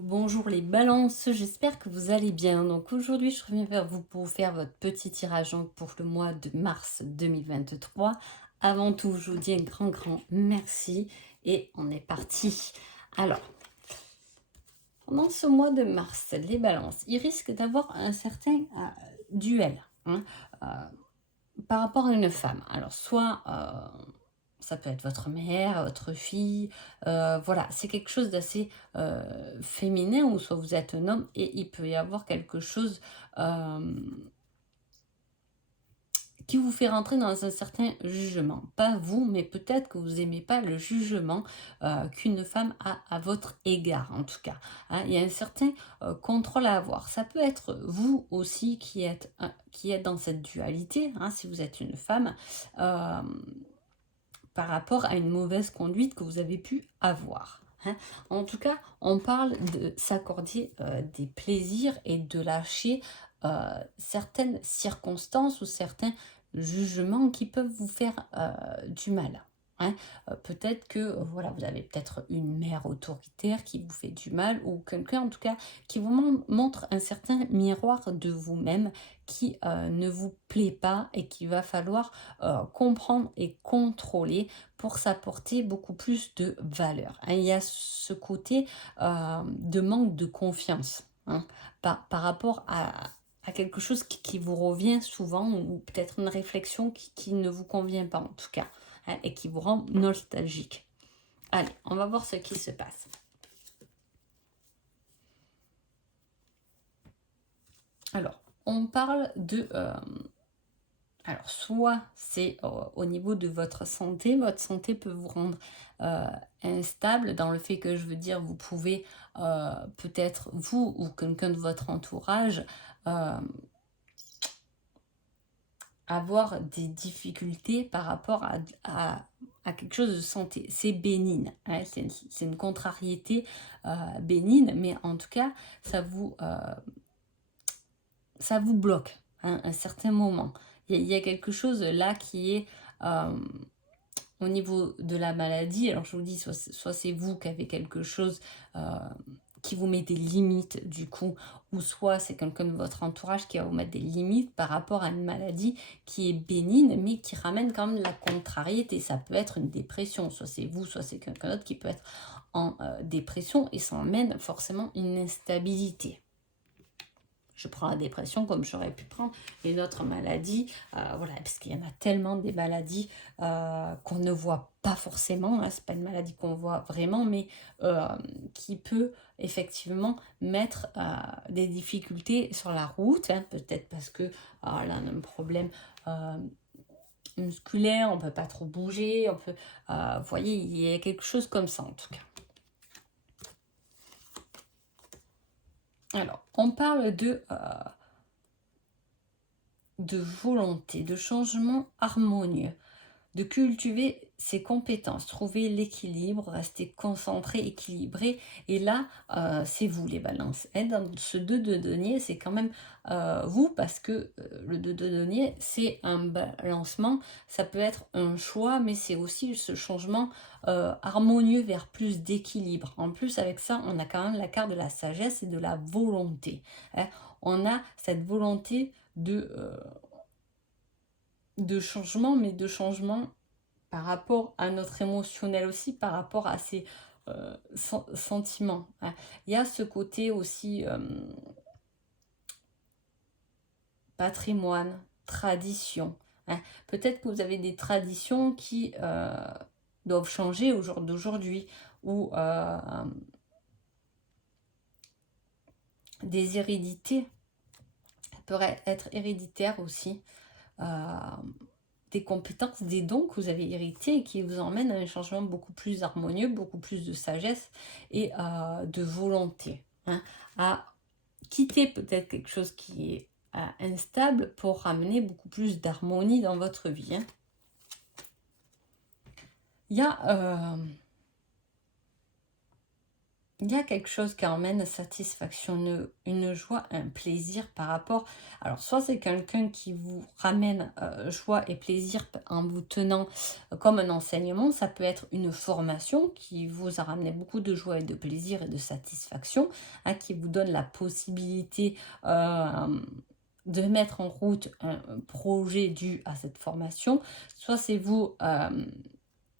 Bonjour les balances, j'espère que vous allez bien. Donc aujourd'hui, je reviens vers vous pour faire votre petit tirage pour le mois de mars 2023. Avant tout, je vous dis un grand merci et on est parti. Alors, pendant ce mois de mars, les balances, ils risquent d'avoir un certain duel, hein, euh, par rapport à une femme. Alors, soit ça peut être votre mère, votre fille, voilà, c'est quelque chose d'assez féminin, ou soit vous êtes un homme et il peut y avoir quelque chose euh, qui vous fait rentrer dans un certain jugement. Pas vous, mais peut-être que vous n'aimez pas le jugement qu'une femme a à votre égard, en tout cas, hein. Il y a un certain contrôle à avoir. Ça peut être vous aussi qui êtes dans cette dualité, hein, si vous êtes une femme. euh, Par rapport à une mauvaise conduite que vous avez pu avoir, hein. En tout cas, on parle de s'accorder des plaisirs et de lâcher certaines circonstances ou certains jugements qui peuvent vous faire du mal, hein. Peut-être que voilà, vous avez peut-être une mère autoritaire qui vous fait du mal, ou quelqu'un en tout cas qui vous montre un certain miroir de vous-même qui ne vous plaît pas et qu'il va falloir comprendre et contrôler pour s'apporter beaucoup plus de valeur, hein. Il y a ce côté de manque de confiance, hein, par rapport à quelque chose qui vous revient souvent, ou peut-être une réflexion qui ne vous convient pas en tout cas, hein, et qui vous rend nostalgique. Allez, on va voir ce qui se passe. Alors, on parle de alors, soit c'est au niveau de votre santé peut vous rendre euh, instable, dans le fait que, je veux dire, vous pouvez peut-être, vous ou quelqu'un de votre entourage, euh, avoir des difficultés par rapport à quelque chose de santé. C'est bénigne, hein, c'est une contrariété bénigne, mais en tout cas, ça vous, euh, ça vous bloque, hein, à un certain moment. Il y a quelque chose là qui est au niveau de la maladie. Alors je vous dis, soit c'est vous qui avez quelque chose qui vous met des limites du coup, ou soit c'est quelqu'un de votre entourage qui va vous mettre des limites par rapport à une maladie qui est bénigne, mais qui ramène quand même la contrariété. Ça peut être une dépression, soit c'est vous, soit c'est quelqu'un d'autre qui peut être en dépression, et ça emmène forcément une instabilité. Je prends la dépression comme j'aurais pu prendre une autre maladie, voilà, parce qu'il y en a tellement des maladies qu'on ne voit pas forcément, hein. C'est pas une maladie qu'on voit vraiment, mais euh, qui peut effectivement mettre des difficultés sur la route, hein, peut-être parce que là, on a un problème musculaire, on peut pas trop bouger, on peut, vous voyez, il y a quelque chose comme ça en tout cas. Alors, on parle de volonté, de changement harmonieux, de cultiver ses compétences, trouver l'équilibre, rester concentré, équilibré. Et là, c'est vous les balances, hein. Dans ce 2 de denier, c'est quand même vous, parce que le 2 de denier, c'est un balancement. Ça peut être un choix, mais c'est aussi ce changement harmonieux vers plus d'équilibre. En plus, avec ça, on a quand même la carte de la sagesse et de la volonté, hein. On a cette volonté de changement, mais de changement par rapport à notre émotionnel aussi, par rapport à ses sentiments, hein. Il y a ce côté aussi patrimoine, tradition, hein. Peut-être que vous avez des traditions qui doivent changer au jour d'aujourd'hui, ou des hérédités, ça pourrait être héréditaire aussi. Euh, des compétences, des dons que vous avez hérités et qui vous emmènent à un changement beaucoup plus harmonieux, beaucoup plus de sagesse et de volonté, hein, à quitter peut-être quelque chose qui est instable pour ramener beaucoup plus d'harmonie dans votre vie, hein. Il y a Il y a quelque chose qui emmène satisfaction, une joie, un plaisir par rapport. Alors, soit c'est quelqu'un qui vous ramène joie et plaisir en vous tenant comme un enseignement. Ça peut être une formation qui vous a ramené beaucoup de joie et de plaisir et de satisfaction, hein, qui vous donne la possibilité de mettre en route un projet dû à cette formation. Soit c'est vous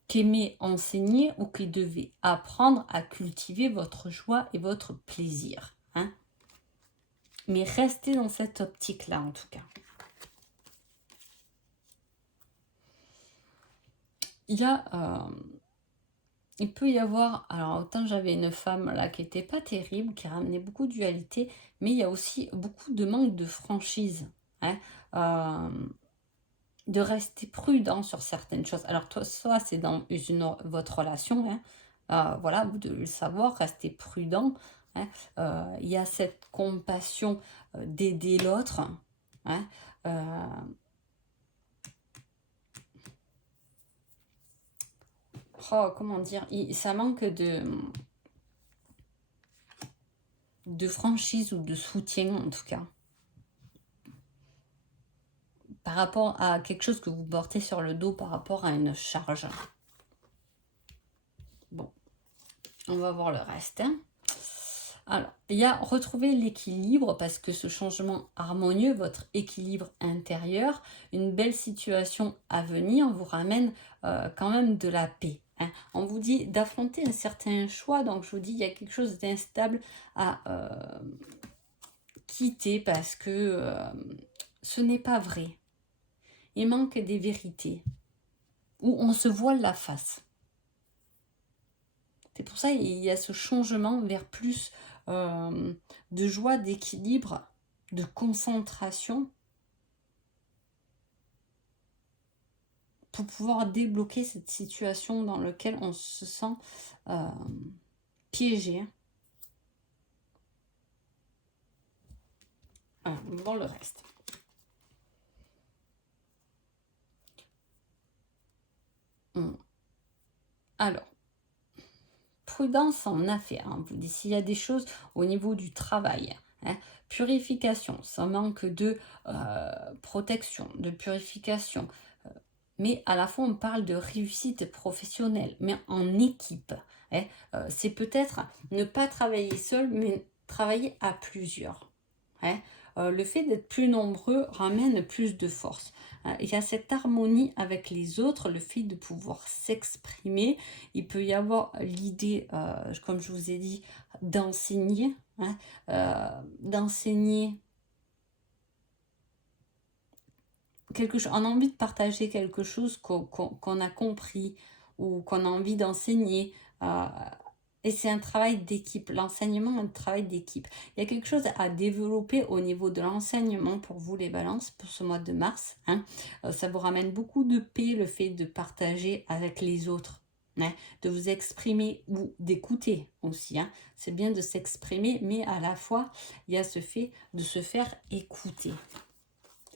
qui aimez enseigner ou qui devez apprendre à cultiver votre joie et votre plaisir, hein. Mais restez dans cette optique-là, en tout cas. Il y a, il peut y avoir, alors autant j'avais une femme là qui était pas terrible, qui ramenait beaucoup de dualité, mais il y a aussi beaucoup de manque de franchise, hein. Euh, de rester prudent sur certaines choses. Alors, toi, soit c'est dans votre relation, hein, voilà, vous devez le savoir, restez prudent, hein. Il y a cette compassion d'aider l'autre, hein. euh, Comment dire, ça manque de franchise ou de soutien, en tout cas, par rapport à quelque chose que vous portez sur le dos, par rapport à une charge. Bon, on va voir le reste, hein. Alors, il y a retrouver l'équilibre parce que ce changement harmonieux, votre équilibre intérieur, une belle situation à venir vous ramène quand même de la paix, hein. On vous dit d'affronter un certain choix, donc je vous dis il y a quelque chose d'instable à quitter parce que ce n'est pas vrai. Il manque des vérités où on se voile la face. C'est pour ça qu'il y a ce changement vers plus de joie, d'équilibre, de concentration pour pouvoir débloquer cette situation dans laquelle on se sent euh, piégé. Voilà, on va voir le reste. Alors, prudence en affaires, hein. Vous dites s'il y a des choses au niveau du travail, hein. Purification, ça manque de protection, de purification. Mais à la fois, on parle de réussite professionnelle, mais en équipe, hein. C'est peut-être ne pas travailler seul, mais travailler à plusieurs, hein. Le fait d'être plus nombreux ramène plus de force, hein. Il y a cette harmonie avec les autres, le fait de pouvoir s'exprimer. Il peut y avoir l'idée, comme je vous ai dit, d'enseigner, hein, d'enseigner quelque chose. On a envie de partager quelque chose qu'on a compris ou qu'on a envie d'enseigner. euh, et c'est un travail d'équipe. L'enseignement est un travail d'équipe. Il y a quelque chose à développer au niveau de l'enseignement pour vous, les balances, pour ce mois de mars, hein. Ça vous ramène beaucoup de paix, le fait de partager avec les autres, hein, de vous exprimer ou d'écouter aussi, hein. C'est bien de s'exprimer, mais à la fois, il y a ce fait de se faire écouter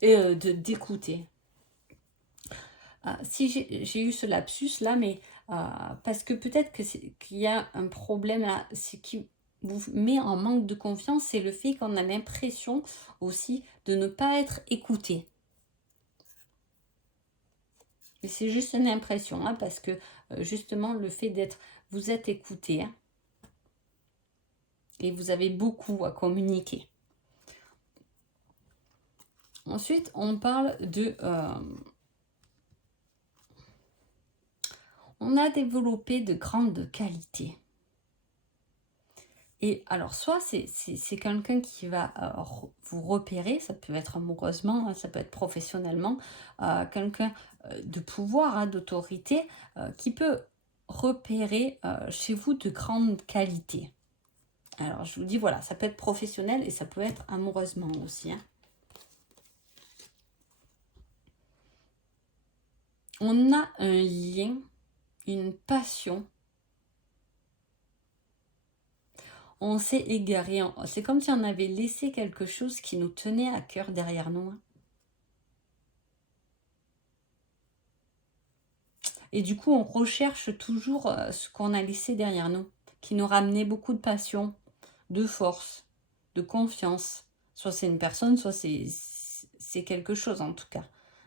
et d'écouter. Si j'ai eu ce lapsus là, mais parce que peut-être qu'il y a un problème là, ce qui vous met en manque de confiance, c'est le fait qu'on a l'impression aussi de ne pas être écouté. Et c'est juste une impression, hein, parce que justement le fait d'être, vous êtes écouté, hein, et vous avez beaucoup à communiquer. Ensuite, on parle de on a développé de grandes qualités. Et alors, soit c'est quelqu'un qui va vous repérer, ça peut être amoureusement, hein, ça peut être professionnellement, quelqu'un de pouvoir, hein, d'autorité, qui peut repérer chez vous de grandes qualités. Alors, je vous dis, voilà, ça peut être professionnel et ça peut être amoureusement aussi, hein. On a un lien, une passion. On s'est égaré. C'est comme si on avait laissé quelque chose qui nous tenait à cœur derrière nous, hein. Et du coup, on recherche toujours ce qu'on a laissé derrière nous. qui nous ramenait beaucoup de passion, de force, de confiance. Soit c'est une personne, soit c'est quelque chose en tout cas.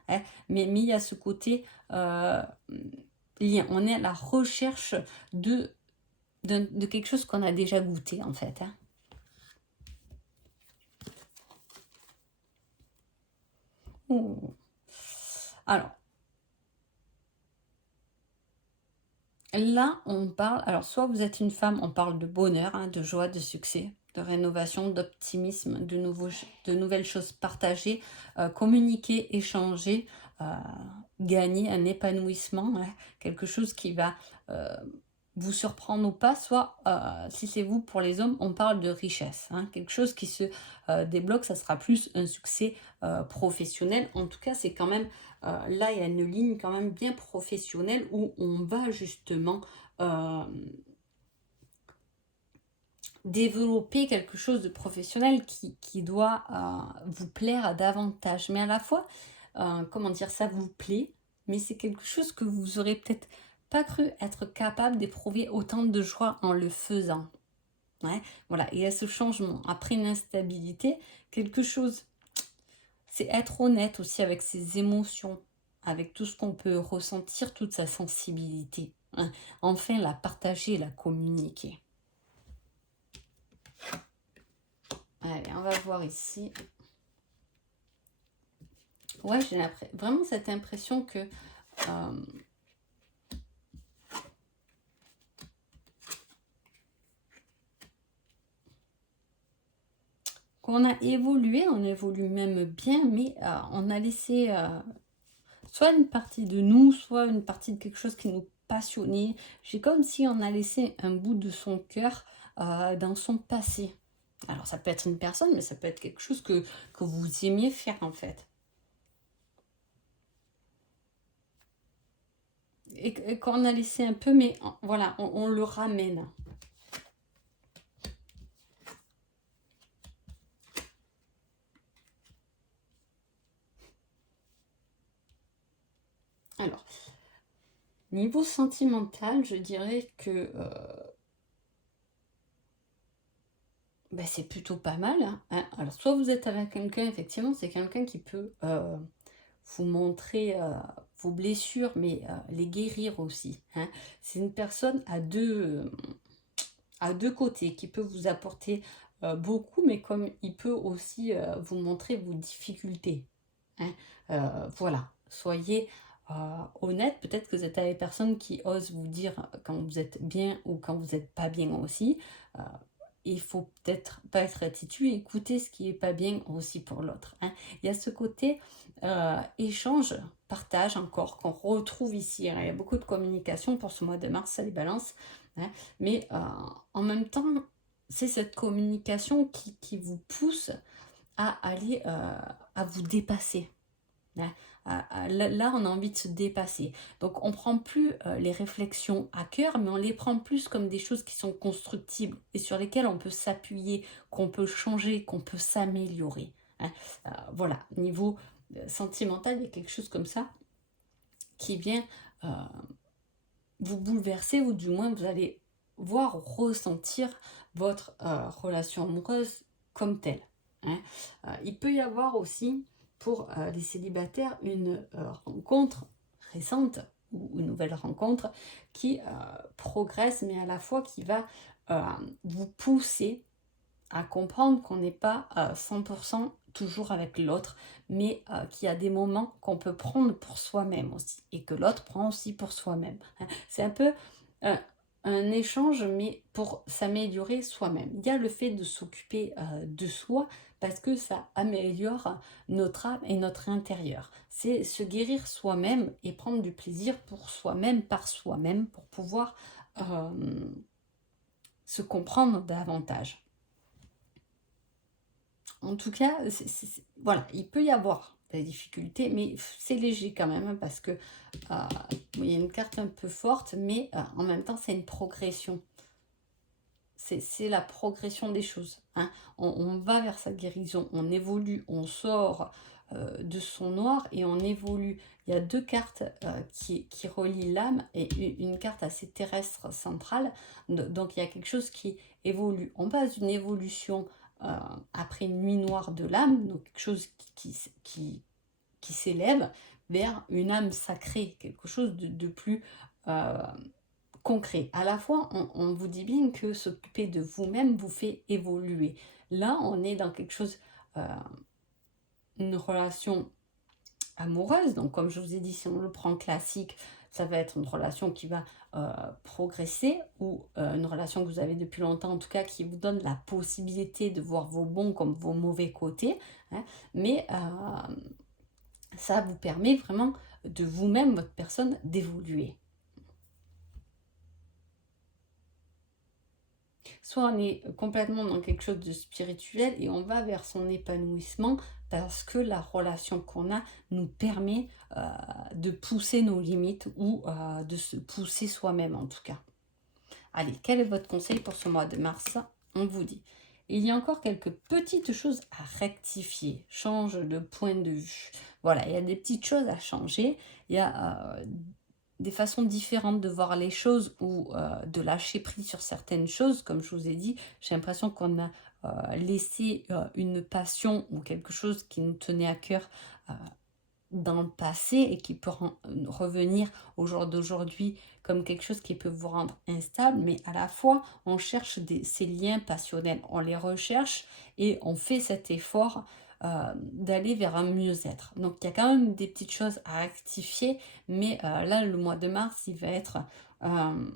Hein. Mais il y a ce côté lien. On est à la recherche de quelque chose qu'on a déjà goûté en fait. Hein. Oh. Alors, là, on parle, alors soit vous êtes une femme, on parle de bonheur, hein, de joie, de succès, de rénovation, d'optimisme, de nouvelles choses partagées, communiquer, échanger, euh, gagner un épanouissement, hein, quelque chose qui va vous surprendre ou pas, soit si c'est vous pour les hommes, on parle de richesse, hein, quelque chose qui se débloque, ça sera plus un succès professionnel. En tout cas, c'est quand même là, il y a une ligne quand même bien professionnelle où on va justement euh, développer quelque chose de professionnel qui doit vous plaire davantage. Mais à la fois, comment dire, ça vous plaît, mais c'est quelque chose que vous aurez peut-être pas cru être capable d'éprouver autant de joie en le faisant. Ouais, voilà, il y a ce changement. Après une instabilité, quelque chose, c'est être honnête aussi avec ses émotions, avec tout ce qu'on peut ressentir, toute sa sensibilité. Hein. Enfin, la partager, la communiquer. Allez, on va voir ici. Ouais, j'ai vraiment cette impression que qu'on a évolué, on évolue même bien, mais on a laissé soit une partie de nous, soit une partie de quelque chose qui nous passionnait. J'ai comme si on a laissé un bout de son cœur dans son passé. Alors ça peut être une personne, mais ça peut être quelque chose que vous aimiez faire en fait. Et qu'on a laissé un peu, mais voilà, on le ramène. Alors, niveau sentimental, je dirais que ben, c'est plutôt pas mal. Hein. Alors, soit vous êtes avec quelqu'un, effectivement, c'est quelqu'un qui peut vous montrer vos blessures, mais les guérir aussi. Hein. C'est une personne à deux côtés qui peut vous apporter beaucoup, mais comme il peut aussi vous montrer vos difficultés. Hein. Voilà, soyez honnête. Peut-être que vous êtes avec des personnes qui osent vous dire quand vous êtes bien ou quand vous n'êtes pas bien aussi. Euh, il faut peut-être pas être têtu et écouter ce qui est pas bien aussi pour l'autre. Hein. Il y a ce côté échange, partage encore qu'on retrouve ici. Alors, il y a beaucoup de communication pour ce mois de mars, ça les balance. Hein. Mais en même temps, c'est cette communication qui vous pousse à aller à vous dépasser. Hein. Là, on a envie de se dépasser. Donc, on prend plus les réflexions à cœur, mais on les prend plus comme des choses qui sont constructibles et sur lesquelles on peut s'appuyer, qu'on peut changer, qu'on peut s'améliorer. Hein. Voilà, niveau sentimental, il y a quelque chose comme ça qui vient vous bouleverser, ou du moins vous allez voir, ressentir votre relation amoureuse comme telle. Hein. Il peut y avoir aussi pour les célibataires une rencontre récente ou une nouvelle rencontre qui progresse, mais à la fois qui va vous pousser à comprendre qu'on n'est pas 100% toujours avec l'autre, mais qu'il y a des moments qu'on peut prendre pour soi-même aussi, et que l'autre prend aussi pour soi-même. Hein. C'est un peu euh, un échange, mais pour s'améliorer soi-même. Il y a le fait de s'occuper de soi, parce que ça améliore notre âme et notre intérieur. C'est se guérir soi-même et prendre du plaisir pour soi-même, par soi-même, pour pouvoir se comprendre davantage. En tout cas, voilà, il peut y avoir des difficultés, mais c'est léger quand même, hein, parce que il y a une carte un peu forte, mais en même temps, c'est une progression. C'est la progression des choses. Hein. On va vers sa guérison, on évolue, on sort de son noir et on évolue. Il y a deux cartes qui relient l'âme et une carte assez terrestre centrale. Donc il y a quelque chose qui évolue. On passe d'une évolution euh, après une nuit noire de l'âme, donc quelque chose qui s'élève vers une âme sacrée, quelque chose de plus euh, concret. À la fois, on vous dit bien que s'occuper de vous-même vous fait évoluer. Là, on est dans quelque chose, euh, une relation amoureuse. Donc, comme je vous ai dit, si on le prend classique, ça va être une relation qui va progresser ou une relation que vous avez depuis longtemps, en tout cas, qui vous donne la possibilité de voir vos bons comme vos mauvais côtés. Hein. Mais ça vous permet vraiment de vous-même, votre personne, d'évoluer. Soit on est complètement dans quelque chose de spirituel et on va vers son épanouissement parce que la relation qu'on a nous permet de pousser nos limites ou de se pousser soi-même en tout cas. Allez, quel est votre conseil pour ce mois de mars? On vous dit. Il y a encore quelques petites choses à rectifier. Change de point de vue. Voilà, il y a des petites choses à changer. Il y a des façons différentes de voir les choses ou de lâcher prise sur certaines choses. Comme je vous ai dit, j'ai l'impression qu'on a laissé une passion ou quelque chose qui nous tenait à cœur dans le passé et qui peut revenir au jour d'aujourd'hui comme quelque chose qui peut vous rendre instable, mais à la fois on cherche ces liens passionnels, on les recherche et on fait cet effort d'aller vers un mieux-être. Donc il y a quand même des petites choses à rectifier, mais là le mois de mars euh,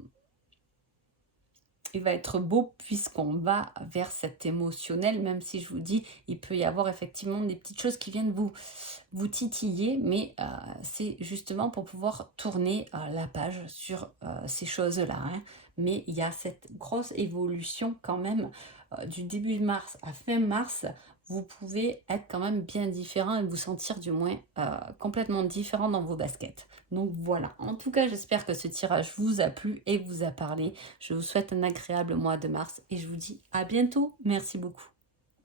il va être beau puisqu'on va vers cet émotionnel, même si je vous dis, il peut y avoir effectivement des petites choses qui viennent vous titiller, mais c'est justement pour pouvoir tourner la page sur ces choses-là. Hein. Mais il y a cette grosse évolution quand même du début mars à fin mars. Vous pouvez être quand même bien différent et vous sentir du moins complètement différent dans vos baskets. Donc voilà, en tout cas j'espère que ce tirage vous a plu et vous a parlé. Je vous souhaite un agréable mois de mars et je vous dis à bientôt. Merci beaucoup.